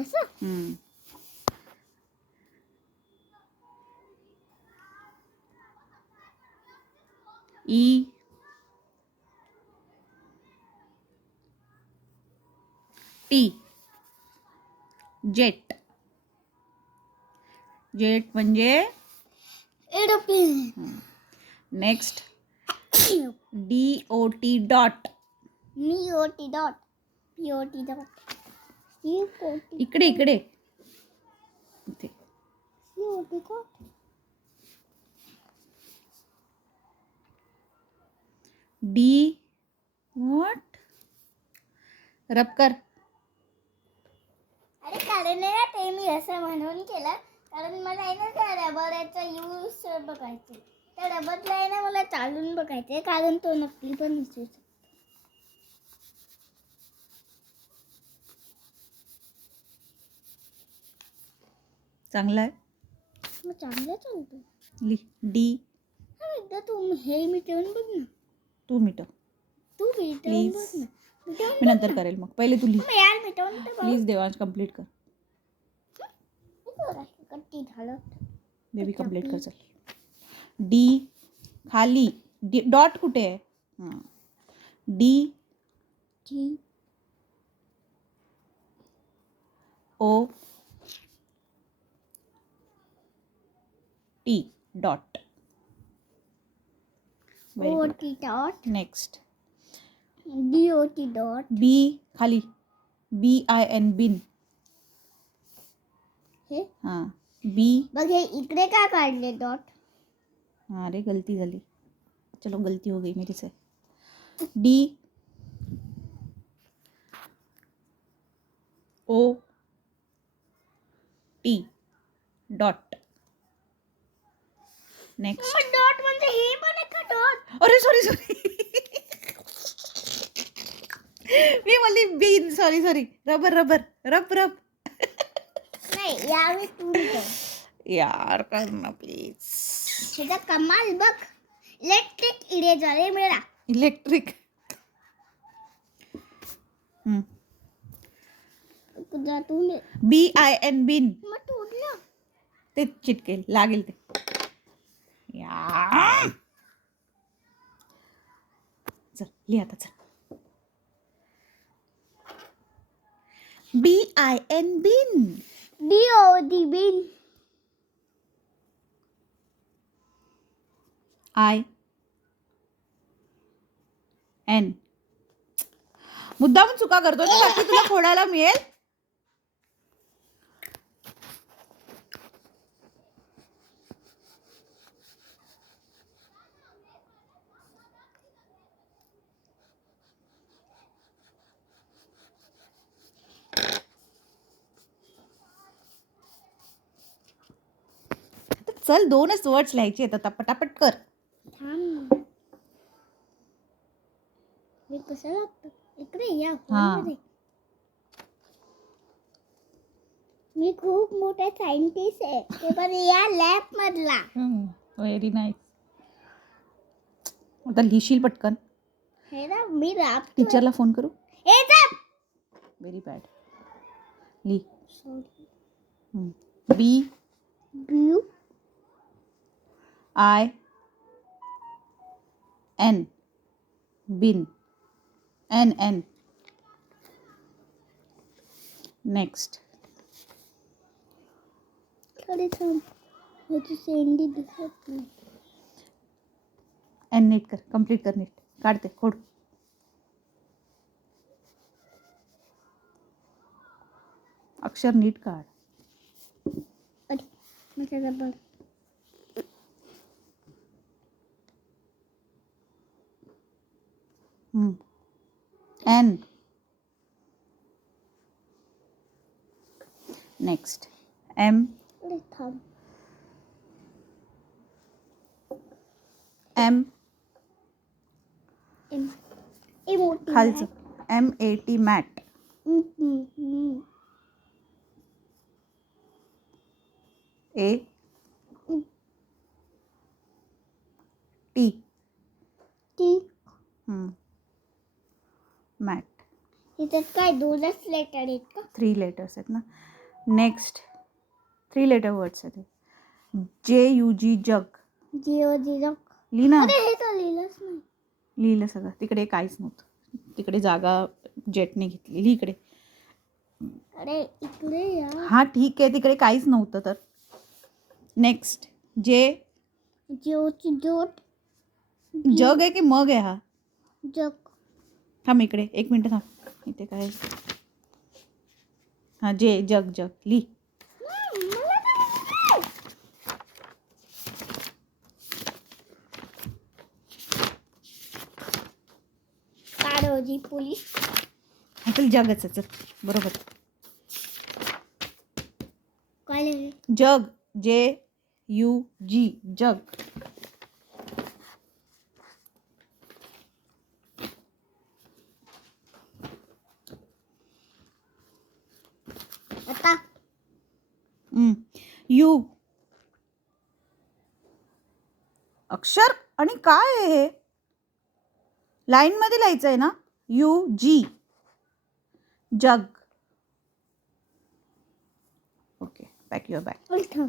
असं E T jet. Jet म्हणजे aeroplane. Next DOT dot. DOT dot. POT dot. इकडे इकडे इथे. COT dot. डी व्हॉट रब कर. अरे कारण ना ते मी असं म्हणून केलं कारण मला आहे ना त्या रबराचा यूज बघायचे. त्या रबरला आहे ना मला चालून बघायचे कारण तो नकली पण दिसू शकतो. चांगला आहे. मग चांगलं चालतो. ली डी. एकदा तू हे मिटवून बघ ना. तू मिटव तू मिटवून प्लीज. बघ ना. मी नंतर करेल. मग पहिले तू लिह यार मिटवून तर बघ. प्लीज. देवांश कंप्लीट कर. कट्टी झालं. बेबी कंप्लीट कर. चल. डी खाली. डॉट कुठे आहे? D T O T dot. OT dot. Next DOT dot. B खाली. BIN बिन. हे हां बी. बघ हे इकडे का काढले डॉट? हाँ अरे गलती झाली. चलो गलती हो गई मेरे से. D O T dot. Next. Dot म्हणजे हे पण आहे का डॉट? अरे सॉरी मी म्हणली बीन. सॉरी रबर रब नाही यावेळी तू मिटव. यार कर ना प्लीज. तुझा कमाल बघ. इलेक्ट्रिक इरेजर आहे मेरा. इलेक्ट्रिक. तुझा तू BIN बिन. मग तोडलं. ते चिटकेल लागेल ते. यार चल लिह आता चल. BIN bin. DOT bin. IN. मुद्दामून चुका करतो ना बाकी तुला खोडायला मिळेल. चल 2च वर्ड्स लिहायचे आता पटापट कर. थांब. हे कसं लागतं? इकडे या फोनमध्ये. मी खूप मोठा सायंटिस्ट आहे. ते पण या लॅब मधला. Very nice. आता लिहिशील पटकन. हे ना मी राब टीचरला फोन करू. हे थांब. Very bad. ली. Sorry. B blue IN bin. NN. Next. थोडे थांब. याची सेंडी दिसत नाही. N नीट कर. कंप्लीट कर नीट. काढते खोड. अक्षर नीट काढ. अरे माझा रबर. N. नेक्स्ट. M. अरे थांब. M. मोठी खालचं. MAT mat. A T T mat. इथं काय 2च लेटर आहेत का? 3 लेटर्स आहेत ना. नेक्स्ट 3 लेटर वर्ड्स आहेत. JUG जग. जिओ लिही ना. अरे हे तर लिहिलंच नाही. लिहिलं सगळं. तिकडे काहीच नव्हतं. तिकडे जागा जेटने घेतली. लिही इकडे. अरे इकडे या. हा ठीक आहे, तिकडे काहीच नव्हतं तर. नेक्स्ट जिओची जोट जग आहे की मग आहे हा? जग. थांब इकडे 1 मिनिट थांब. इथे काय हा जग लिही. मला काय काढोजी पोलीस. चल जगच आहे, चल बरोबर. काय लिहिले? जग JUG जग. आता यू अक्षर आणि काय आहे हे? लाईन मध्ये लिहायचं आहे ना. UG जग. Okay, pack your bag. थांब.